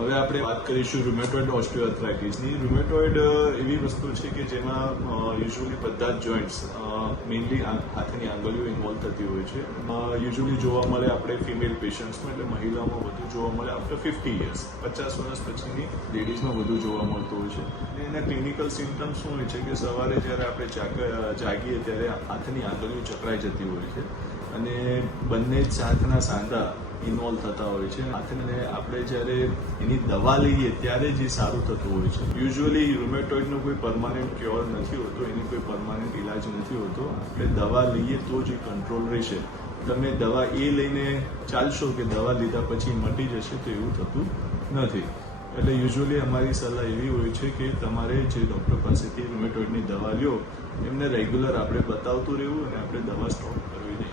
હવે આપણે વાત કરીશું રૂમેટોઇડ ઓસ્ટિયોઆર્થરાઇટિસની. રૂમેટોઇડ એવી વસ્તુ છે કે જેમાં યુઝ્યુઅલી બધા જ જોઇન્ટ્સ મેઇનલી હાથની આંગળીઓ ઇન્વોલ્વ થતી હોય છે. યુઝ્યુઅલી જોવા મળે આપણે ફિમેલ પેશન્ટ્સમાં, એટલે મહિલાઓમાં વધુ જોવા મળે આફ્ટર 50 યર્સ, 50 વર્ષ પછીની લેડીઝમાં વધુ જોવા મળતું હોય છે. અને એના ક્લિનિકલ સિમ્ટમ્સ શું હોય છે કે સવારે જ્યારે આપણે જાગીએ ત્યારે હાથની આંગળીઓ ચકરાઈ જતી હોય છે અને બંને જ હાથના સાંધા ઇન્વોલ્વ થતા હોય છે. હાથને આપણે જ્યારે એની દવા લઈએ ત્યારે જ એ સારું થતું હોય છે. યુઝ્યુઅલી રૂમેટોઇડનો કોઈ પરમાનન્ટ ક્યોર નથી હોતો, એની કોઈ પરમાનન્ટ ઇલાજ નથી હોતો. આપણે દવા લઈએ તો જ એ કંટ્રોલ રહેશે. તમે દવા એ લઈને ચાલશો કે દવા લીધા પછી મટી જશે, તો એવું થતું નથી. એટલે યુઝ્યુઅલી અમારી સલાહ એવી હોય છે કે તમારે જે ડૉક્ટર પાસેથી રૂમેટોઇડની દવા લ્યો એમને રેગ્યુલર આપણે બતાવતું રહેવું અને આપણે દવા સ્ટોપ કરવી નહીં.